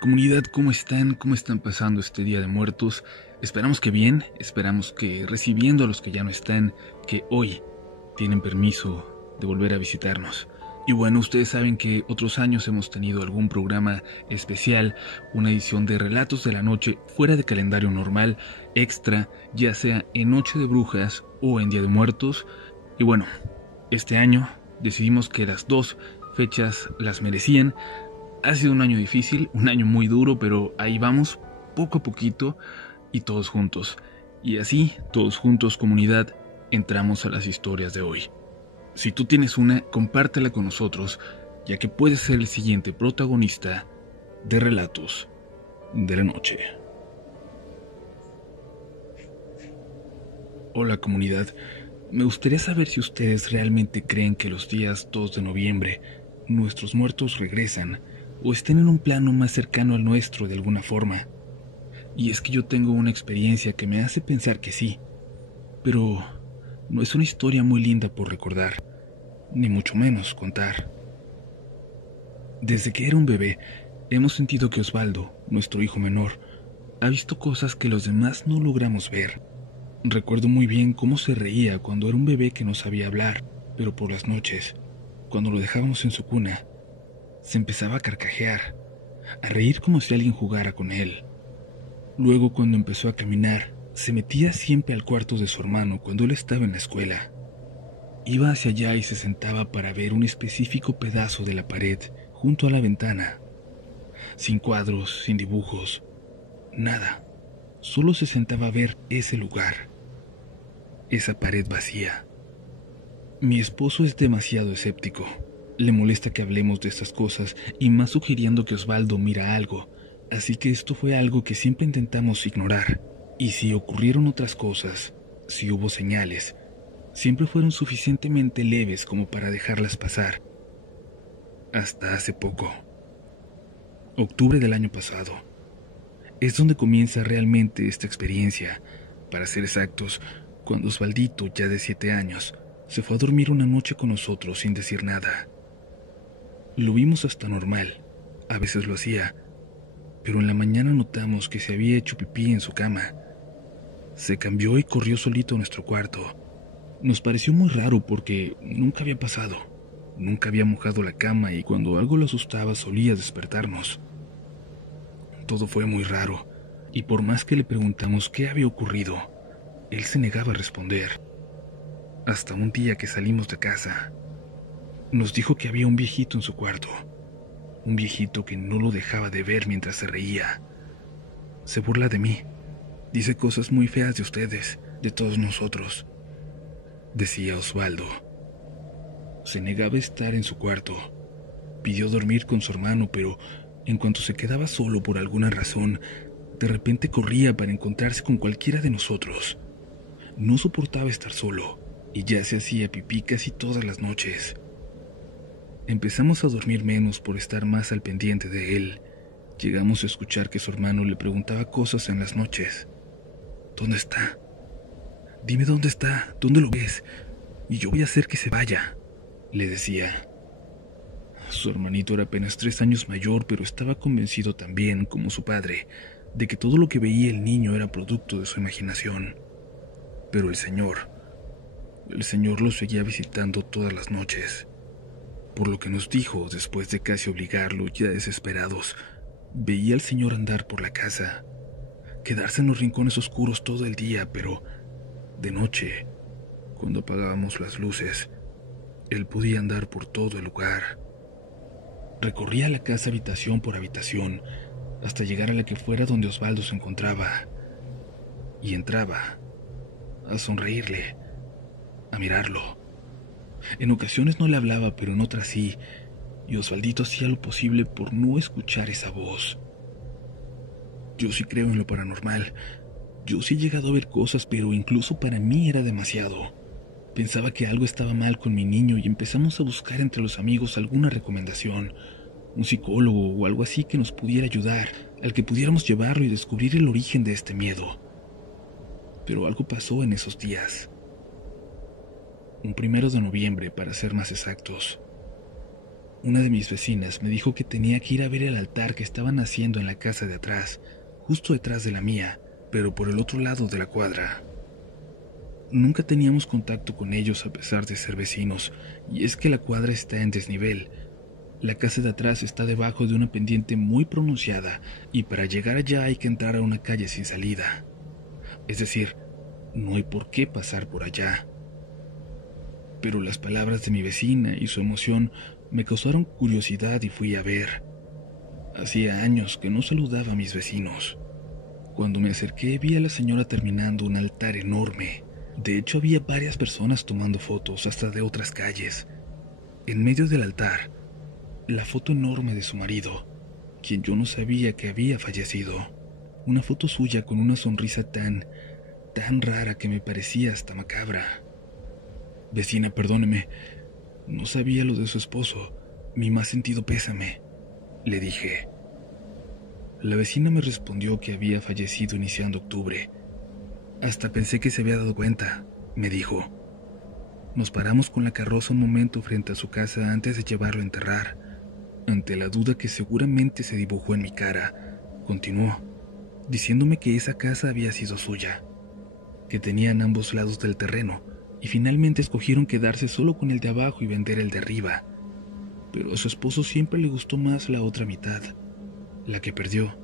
Comunidad, ¿cómo están? ¿Cómo están pasando este Día de Muertos? Esperamos que bien, esperamos que recibiendo a los que ya no están, que hoy tienen permiso de volver a visitarnos. Y bueno, ustedes saben que otros años hemos tenido algún programa especial, una edición de Relatos de la Noche fuera de calendario normal, extra, ya sea en Noche de Brujas o en Día de Muertos. Y bueno, este año decidimos que las dos fechas las merecían. Ha sido un año difícil, un año muy duro, pero ahí vamos, poco a poquito y todos juntos. Y así, todos juntos, comunidad, entramos a las historias de hoy. Si tú tienes una, compártela con nosotros, ya que puedes ser el siguiente protagonista de Relatos de la Noche. Hola, comunidad. Me gustaría saber si ustedes realmente creen que los días 2 de noviembre nuestros muertos regresan o estén en un plano más cercano al nuestro de alguna forma. Y es que yo tengo una experiencia que me hace pensar que sí, pero no es una historia muy linda por recordar, ni mucho menos contar. Desde que era un bebé, hemos sentido que Osvaldo, nuestro hijo menor, ha visto cosas que los demás no logramos ver. Recuerdo muy bien cómo se reía cuando era un bebé que no sabía hablar, pero por las noches, cuando lo dejábamos en su cuna, se empezaba a carcajear, a reír como si alguien jugara con él. Luego, cuando empezó a caminar, se metía siempre al cuarto de su hermano cuando él estaba en la escuela. Iba hacia allá y se sentaba para ver un específico pedazo de la pared junto a la ventana. Sin cuadros, sin dibujos, nada. Solo se sentaba a ver ese lugar, esa pared vacía. Mi esposo es demasiado escéptico. Le molesta que hablemos de estas cosas y más sugiriendo que Osvaldo mira algo, así que esto fue algo que siempre intentamos ignorar. Y si ocurrieron otras cosas, si hubo señales, siempre fueron suficientemente leves como para dejarlas pasar. Hasta hace poco. Octubre del año pasado. Es donde comienza realmente esta experiencia. Para ser exactos, cuando Osvaldito, ya de 7 años, se fue a dormir una noche con nosotros sin decir nada. Lo vimos hasta normal, a veces lo hacía, pero en la mañana notamos que se había hecho pipí en su cama. Se cambió y corrió solito a nuestro cuarto. Nos pareció muy raro porque nunca había pasado, nunca había mojado la cama y cuando algo lo asustaba solía despertarnos. Todo fue muy raro, y por más que le preguntamos qué había ocurrido, él se negaba a responder. Hasta un día que salimos de casa, nos dijo que había un viejito en su cuarto, un viejito que no lo dejaba de ver mientras se reía. Se burla de mí, dice cosas muy feas de ustedes, de todos nosotros, decía Osvaldo. Se negaba a estar en su cuarto, pidió dormir con su hermano, pero en cuanto se quedaba solo por alguna razón, de repente corría para encontrarse con cualquiera de nosotros. No soportaba estar solo, y ya se hacía pipí casi todas las noches. Empezamos a dormir menos por estar más al pendiente de él. Llegamos a escuchar que su hermano le preguntaba cosas en las noches. ¿Dónde está? Dime dónde está, dónde lo ves, y yo voy a hacer que se vaya, le decía. Su hermanito era apenas 3 años mayor, pero estaba convencido también, como su padre, de que todo lo que veía el niño era producto de su imaginación. Pero el señor lo seguía visitando todas las noches. Por lo que nos dijo, después de casi obligarlo, ya desesperados, veía al señor andar por la casa, quedarse en los rincones oscuros todo el día, pero de noche, cuando apagábamos las luces, él podía andar por todo el lugar. Recorría la casa habitación por habitación, hasta llegar a la que fuera donde Osvaldo se encontraba, y entraba, a sonreírle, a mirarlo. En ocasiones no le hablaba, pero en otras sí, y Osvaldito hacía lo posible por no escuchar esa voz. Yo sí creo en lo paranormal. Yo sí he llegado a ver cosas, pero incluso para mí era demasiado. Pensaba que algo estaba mal con mi niño y empezamos a buscar entre los amigos alguna recomendación, un psicólogo o algo así que nos pudiera ayudar, al que pudiéramos llevarlo y descubrir el origen de este miedo. Pero algo pasó en esos días. Un 1 de noviembre, para ser más exactos. Una de mis vecinas me dijo que tenía que ir a ver el altar que estaban haciendo en la casa de atrás, justo detrás de la mía, pero por el otro lado de la cuadra. Nunca teníamos contacto con ellos a pesar de ser vecinos, y es que la cuadra está en desnivel. La casa de atrás está debajo de una pendiente muy pronunciada, y para llegar allá hay que entrar a una calle sin salida. Es decir, no hay por qué pasar por allá. Pero las palabras de mi vecina y su emoción me causaron curiosidad y fui a ver. Hacía años que no saludaba a mis vecinos. Cuando me acerqué vi a la señora terminando un altar enorme. De hecho, había varias personas tomando fotos, hasta de otras calles. En medio del altar, la foto enorme de su marido, quien yo no sabía que había fallecido. Una foto suya con una sonrisa tan rara que me parecía hasta macabra. Vecina, perdóneme, no sabía lo de su esposo. Mi más sentido pésame, le dije. La vecina me respondió que había fallecido iniciando octubre. Hasta pensé que se había dado cuenta, me dijo. Nos paramos con la carroza un momento frente a su casa antes de llevarlo a enterrar. Ante la duda que seguramente se dibujó en mi cara, continuó, diciéndome que esa casa había sido suya, que tenían ambos lados del terreno, y finalmente escogieron quedarse solo con el de abajo y vender el de arriba. Pero a su esposo siempre le gustó más la otra mitad, la que perdió,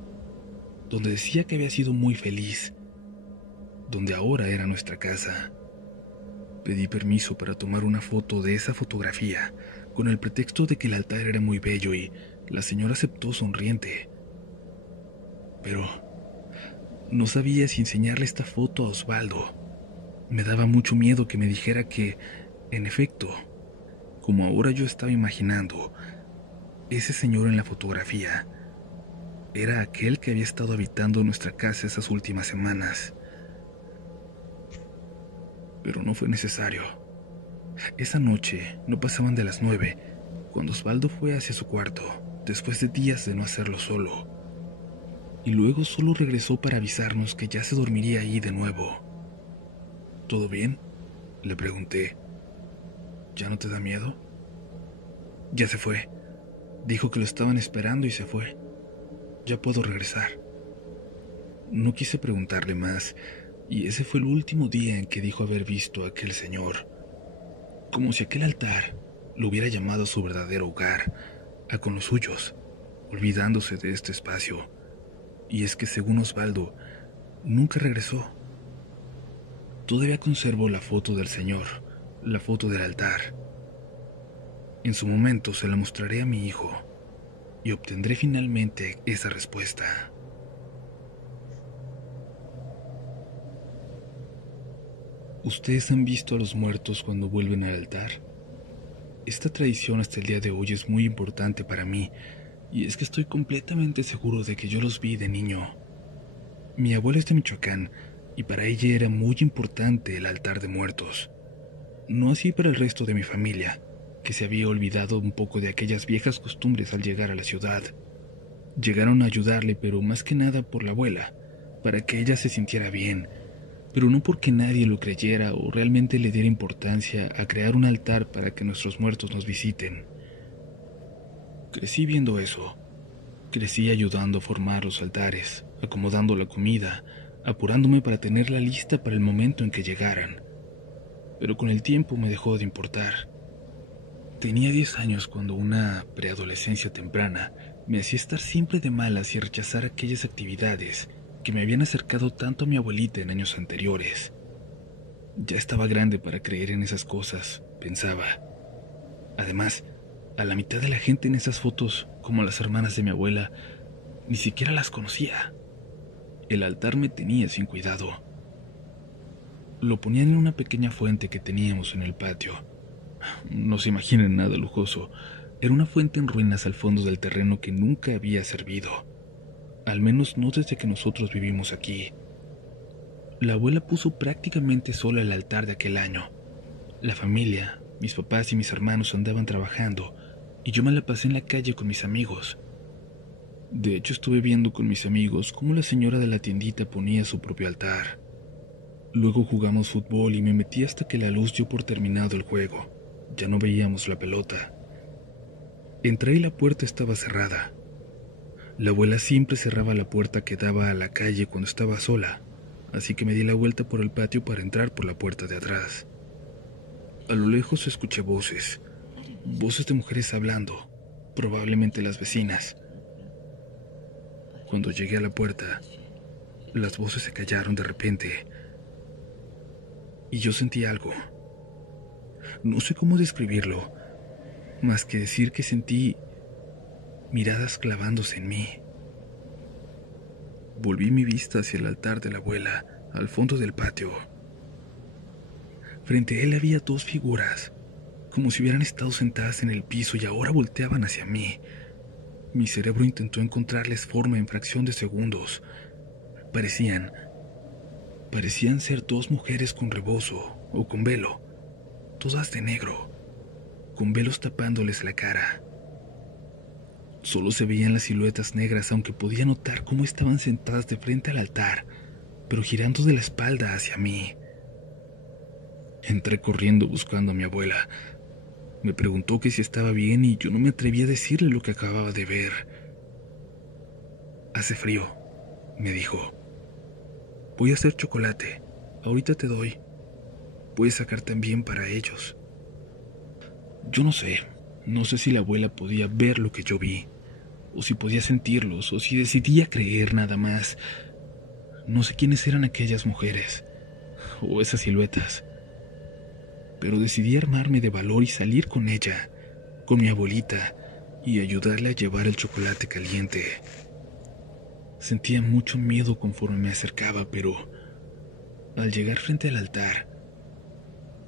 donde decía que había sido muy feliz, donde ahora era nuestra casa. Pedí permiso para tomar una foto de esa fotografía, con el pretexto de que el altar era muy bello y la señora aceptó sonriente. Pero no sabía si enseñarle esta foto a Osvaldo. Me daba mucho miedo que me dijera que, en efecto, como ahora yo estaba imaginando, ese señor en la fotografía era aquel que había estado habitando nuestra casa esas últimas semanas. Pero no fue necesario. Esa noche no pasaban de las 9, cuando Osvaldo fue hacia su cuarto, después de días de no hacerlo solo. Y luego solo regresó para avisarnos que ya se dormiría ahí de nuevo. ¿Todo bien?, le pregunté. ¿Ya no te da miedo? Ya se fue. Dijo que lo estaban esperando y se fue. Ya puedo regresar. No quise preguntarle más, y ese fue el último día en que dijo haber visto a aquel señor. Como si aquel altar lo hubiera llamado a su verdadero hogar, a con los suyos, olvidándose de este espacio. Y es que según Osvaldo, nunca regresó. Todavía conservo la foto del señor, la foto del altar. En su momento se la mostraré a mi hijo y obtendré finalmente esa respuesta. ¿Ustedes han visto a los muertos cuando vuelven al altar? Esta tradición hasta el día de hoy es muy importante para mí, y es que estoy completamente seguro de que yo los vi de niño. Mi abuela es de Michoacán, y para ella era muy importante el altar de muertos. No así para el resto de mi familia, que se había olvidado un poco de aquellas viejas costumbres al llegar a la ciudad. Llegaron a ayudarle, pero más que nada por la abuela, para que ella se sintiera bien, pero no porque nadie lo creyera o realmente le diera importancia a crear un altar para que nuestros muertos nos visiten. Crecí viendo eso. Crecí ayudando a formar los altares, acomodando la comida, apurándome para tenerla lista para el momento en que llegaran. Pero con el tiempo me dejó de importar. Tenía 10 años cuando una preadolescencia temprana me hacía estar siempre de malas y rechazar aquellas actividades que me habían acercado tanto a mi abuelita en años anteriores. Ya estaba grande para creer en esas cosas, pensaba. Además, a la mitad de la gente en esas fotos, como las hermanas de mi abuela, ni siquiera las conocía. El altar me tenía sin cuidado. Lo ponían en una pequeña fuente que teníamos en el patio. No se imaginen nada lujoso. Era una fuente en ruinas al fondo del terreno que nunca había servido. Al menos no desde que nosotros vivimos aquí. La abuela puso prácticamente sola el altar de aquel año. La familia, mis papás y mis hermanos andaban trabajando, y yo me la pasé en la calle con mis amigos. De hecho, estuve viendo con mis amigos cómo la señora de la tiendita ponía su propio altar. Luego jugamos fútbol y me metí hasta que la luz dio por terminado el juego. Ya no veíamos la pelota. Entré y la puerta estaba cerrada. La abuela siempre cerraba la puerta que daba a la calle cuando estaba sola, así que me di la vuelta por el patio para entrar por la puerta de atrás. A lo lejos escuché voces de mujeres hablando, probablemente las vecinas. Cuando llegué a la puerta, las voces se callaron de repente y yo sentí algo. No sé cómo describirlo, más que decir que sentí miradas clavándose en mí. Volví mi vista hacia el altar de la abuela, al fondo del patio. Frente a él había dos figuras, como si hubieran estado sentadas en el piso y ahora volteaban hacia mí. Mi cerebro intentó encontrarles forma en fracción de segundos. Parecían ser dos mujeres con rebozo o con velo, todas de negro, con velos tapándoles la cara. Solo se veían las siluetas negras, aunque podía notar cómo estaban sentadas de frente al altar, pero girando de la espalda hacia mí. Entré corriendo buscando a mi abuela. Me preguntó que si estaba bien y yo no me atreví a decirle lo que acababa de ver. «Hace frío», me dijo. «Voy a hacer chocolate. Ahorita te doy. Puedes sacar también para ellos». Yo no sé si la abuela podía ver lo que yo vi, o si podía sentirlos, o si decidía creer nada más. No sé quiénes eran aquellas mujeres, o esas siluetas, pero decidí armarme de valor y salir con ella, con mi abuelita, y ayudarle a llevar el chocolate caliente. Sentía mucho miedo conforme me acercaba, pero al llegar frente al altar,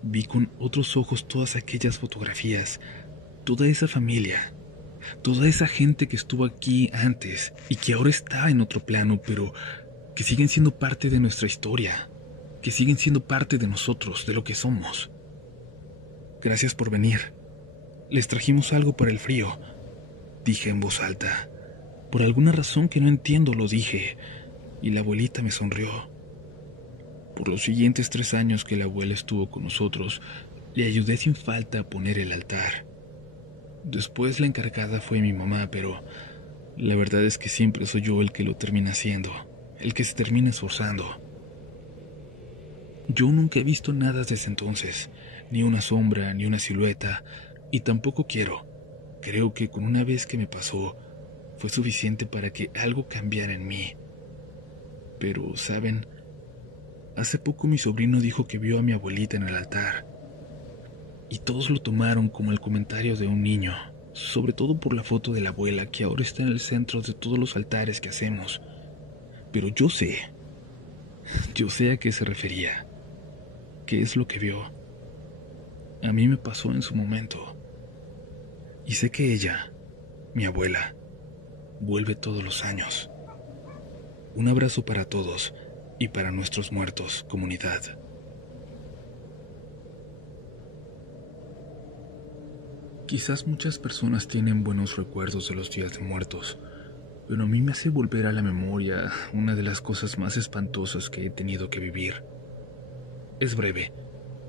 vi con otros ojos todas aquellas fotografías, toda esa familia, toda esa gente que estuvo aquí antes y que ahora está en otro plano, pero que siguen siendo parte de nuestra historia, que siguen siendo parte de nosotros, de lo que somos. «Gracias por venir. Les trajimos algo para el frío», dije en voz alta. Por alguna razón que no entiendo lo dije, y la abuelita me sonrió. Por los siguientes 3 años que la abuela estuvo con nosotros, le ayudé sin falta a poner el altar. Después la encargada fue mi mamá, pero la verdad es que siempre soy yo el que lo termina haciendo, el que se termina esforzando. Yo nunca he visto nada desde entonces, ni una sombra, ni una silueta, y tampoco quiero. Creo que con una vez que me pasó, fue suficiente para que algo cambiara en mí. Pero, ¿saben? Hace poco mi sobrino dijo que vio a mi abuelita en el altar, y todos lo tomaron como el comentario de un niño, sobre todo por la foto de la abuela que ahora está en el centro de todos los altares que hacemos. Pero yo sé a qué se refería, qué es lo que vio. A mí me pasó en su momento, y sé que ella, mi abuela, vuelve todos los años. Un abrazo para todos y para nuestros muertos, comunidad. Quizás muchas personas tienen buenos recuerdos de los días de muertos, pero a mí me hace volver a la memoria una de las cosas más espantosas que he tenido que vivir. Es breve,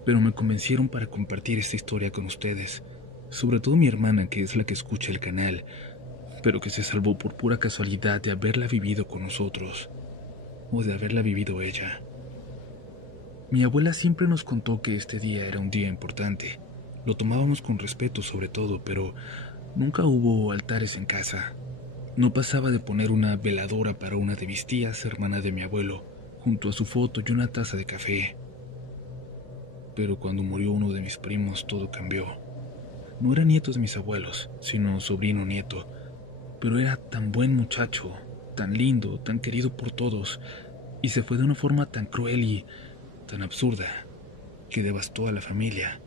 pero me convencieron para compartir esta historia con ustedes, sobre todo mi hermana, que es la que escucha el canal, pero que se salvó por pura casualidad de haberla vivido con nosotros, o de haberla vivido ella. Mi abuela siempre nos contó que este día era un día importante. Lo tomábamos con respeto sobre todo, pero nunca hubo altares en casa. No pasaba de poner una veladora para una de mis tías, hermana de mi abuelo, junto a su foto y una taza de café. Pero cuando murió uno de mis primos, todo cambió. No era nieto de mis abuelos, sino sobrino nieto, pero era tan buen muchacho, tan lindo, tan querido por todos, y se fue de una forma tan cruel y tan absurda, que devastó a la familia.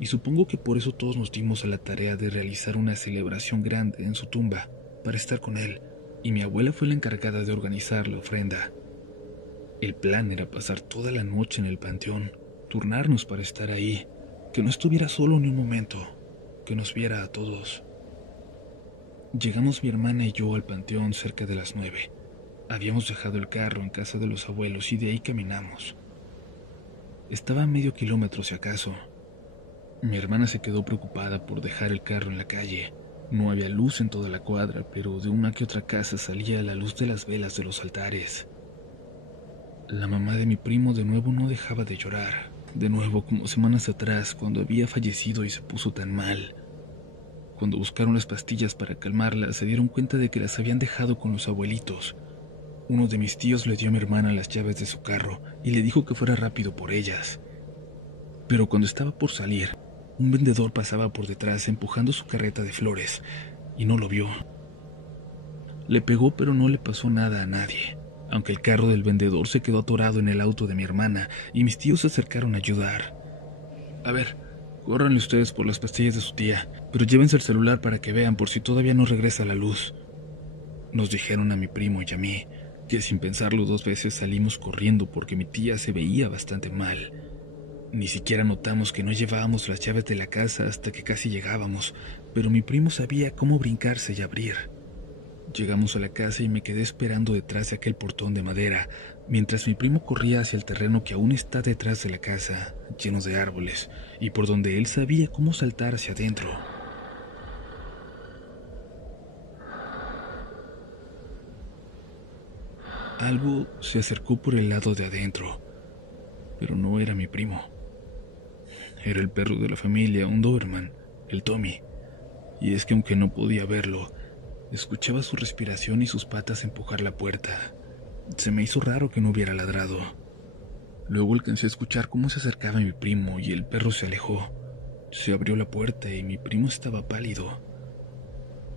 Y supongo que por eso todos nos dimos a la tarea de realizar una celebración grande en su tumba, para estar con él, y mi abuela fue la encargada de organizar la ofrenda. El plan era pasar toda la noche en el panteón, turnarnos para estar ahí, que no estuviera solo ni un momento, que nos viera a todos. Llegamos mi hermana y yo al panteón cerca de las 9. Habíamos dejado el carro en casa de los abuelos y de ahí caminamos. Estaba a medio kilómetro si acaso. Mi hermana se quedó preocupada por dejar el carro en la calle, No había luz en toda la cuadra, pero de una que otra casa salía la luz de las velas de los altares. La mamá de mi primo de nuevo no dejaba de llorar, de nuevo como semanas atrás cuando había fallecido y se puso tan mal. Cuando buscaron las pastillas para calmarla, se dieron cuenta de que las habían dejado con los abuelitos. Uno de mis tíos le dio a mi hermana las llaves de su carro y le dijo que fuera rápido por ellas. Pero cuando estaba por salir, un vendedor pasaba por detrás empujando su carreta de flores y no lo vio. Le pegó, pero no le pasó nada a nadie, aunque el carro del vendedor se quedó atorado en el auto de mi hermana y mis tíos se acercaron a ayudar. A ver, córranle ustedes por las pastillas de su tía, pero llévense el celular para que vean por si todavía no regresa la luz. Nos dijeron a mi primo y a mí, que sin pensarlo dos veces salimos corriendo porque mi tía se veía bastante mal. Ni siquiera notamos que no llevábamos las llaves de la casa hasta que casi llegábamos, pero mi primo sabía cómo brincarse y abrir. Llegamos a la casa y me quedé esperando detrás de aquel portón de madera, mientras mi primo corría hacia el terreno que aún está detrás de la casa, lleno de árboles, y por donde él sabía cómo saltar hacia adentro. Algo se acercó por el lado de adentro, pero no era mi primo. Era el perro de la familia, un Doberman, el Tommy, y es que aunque no podía verlo, escuchaba su respiración y sus patas empujar la puerta. Se me hizo raro que no hubiera ladrado. Luego alcancé a escuchar cómo se acercaba mi primo y el perro se alejó. Se abrió la puerta y mi primo estaba pálido.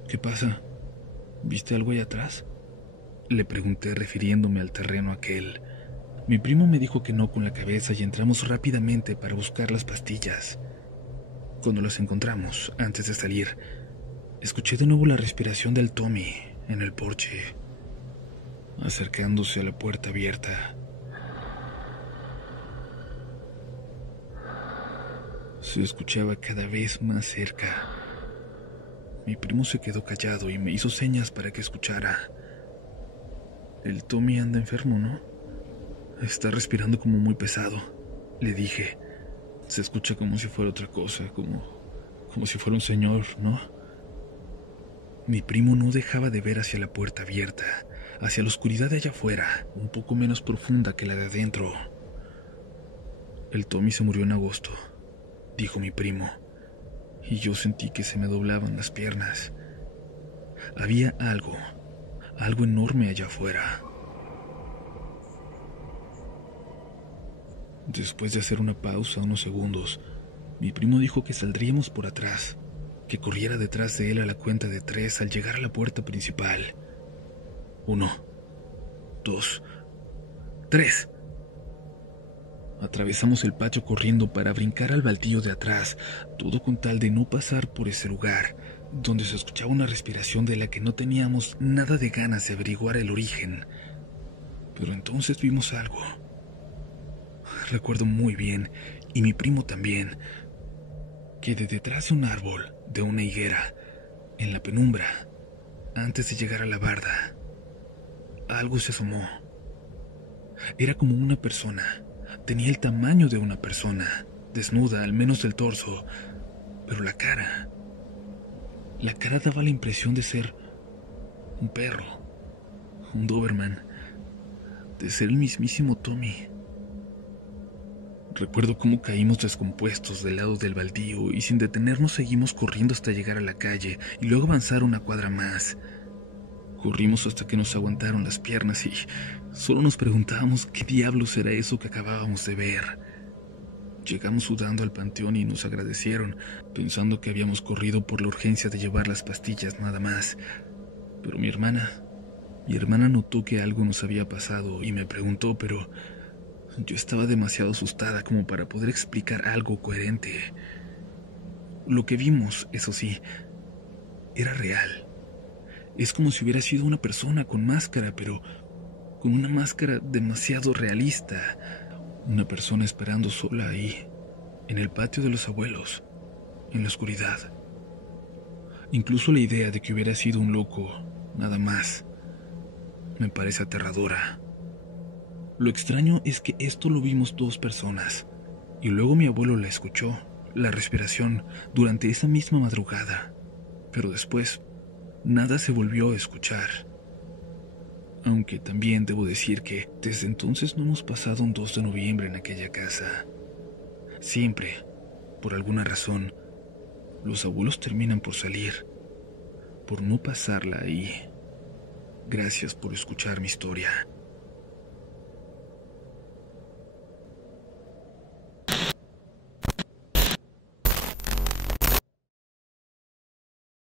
¿Qué pasa? ¿Viste algo allá atrás?, le pregunté refiriéndome al terreno aquel. Mi primo me dijo que no con la cabeza y entramos rápidamente para buscar las pastillas. Cuando las encontramos, antes de salir, escuché de nuevo la respiración del Tommy en el porche, acercándose a la puerta abierta. Se escuchaba cada vez más cerca. Mi primo se quedó callado y me hizo señas para que escuchara. El Tommy anda enfermo, ¿no? Está respirando como muy pesado, le dije. Se escucha como si fuera otra cosa, como si fuera un señor, ¿no? Mi primo no dejaba de ver hacia la puerta abierta, hacia la oscuridad de allá afuera, un poco menos profunda que la de adentro. El Tommy se murió en agosto, dijo mi primo, y yo sentí que se me doblaban las piernas. Había algo enorme allá afuera. Después de hacer una pausa unos segundos, mi primo dijo que saldríamos por atrás, que corriera detrás de él a la cuenta de 3 al llegar a la puerta principal. 1, 2, 3. Atravesamos el patio corriendo para brincar al baldío de atrás, todo con tal de no pasar por ese lugar, donde se escuchaba una respiración de la que no teníamos nada de ganas de averiguar el origen. Pero entonces vimos algo. Recuerdo muy bien, y mi primo también, que de detrás de un árbol, de una higuera, en la penumbra, antes de llegar a la barda, algo se asomó. Era como una persona, tenía el tamaño de una persona, desnuda al menos del torso, pero la cara daba la impresión de ser un perro, un Doberman, de ser el mismísimo Tommy. Recuerdo cómo caímos descompuestos del lado del baldío y sin detenernos seguimos corriendo hasta llegar a la calle y luego avanzar una cuadra más. Corrimos hasta que nos aguantaron las piernas y solo nos preguntábamos qué diablos era eso que acabábamos de ver. Llegamos sudando al panteón y nos agradecieron, pensando que habíamos corrido por la urgencia de llevar las pastillas nada más. Pero mi hermana notó que algo nos había pasado y me preguntó, pero yo estaba demasiado asustada como para poder explicar algo coherente. Lo que vimos, eso sí, era real. Es como si hubiera sido una persona con máscara, pero con una máscara demasiado realista. Una persona esperando sola ahí, en el patio de los abuelos, en la oscuridad. Incluso la idea de que hubiera sido un loco, nada más, me parece aterradora. Lo extraño es que esto lo vimos 2 personas, y luego mi abuelo la escuchó, la respiración, durante esa misma madrugada. Pero después, nada se volvió a escuchar. Aunque también debo decir que desde entonces no hemos pasado un 2 de noviembre en aquella casa. Siempre, por alguna razón, los abuelos terminan por salir, por no pasarla ahí. Gracias por escuchar mi historia.